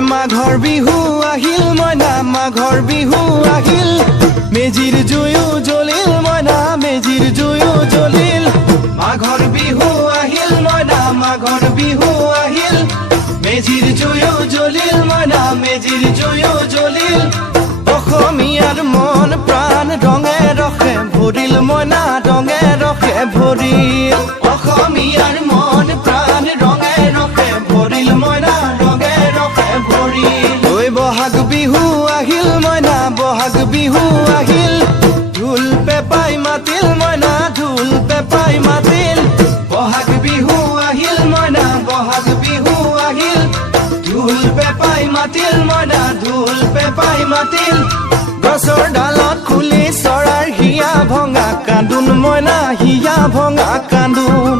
মাঘৰ বিহু আহিল মইনা মাঘৰ বিহু আহিল মেজিৰ জুয়ো জ্বলিল মইনা মেজিৰ জুয়ো জ্বলিল মাঘৰ বিহু আহিল মইনা মাঘৰ বিহু আহিল মেজিৰ জুয়ো জ্বলিল মইনা মেজিৰ জুয়ো জ্বলিল অসমীয়াৰ মন প্ৰাণ ৰঙে ৰসে ভৰিল মইনা ৰঙে ৰসে ভৰিল অসমীয়াৰ মন প্ৰাণ ৰঙে ৰসে ভৰিল মইনা ৰঙে ৰসে ভৰিল ঐ বহাগ বিহু আহিল মইনা বহাগ বিহু আহিল ঢোল পেপাই মাতিল মইনা ঢোল পেপাই মাতিল বহাগ বিহু আহিল মইনা বহাগ বিহু আহিল ঢোল পেপাই মাতিল মইনা ঢোল পেপাই মাতিল গছৰ ডালত খুলি চৰাৰ হিয়া ভঙা কান্দোন মইনা হিয়া ভঙা কান্দোন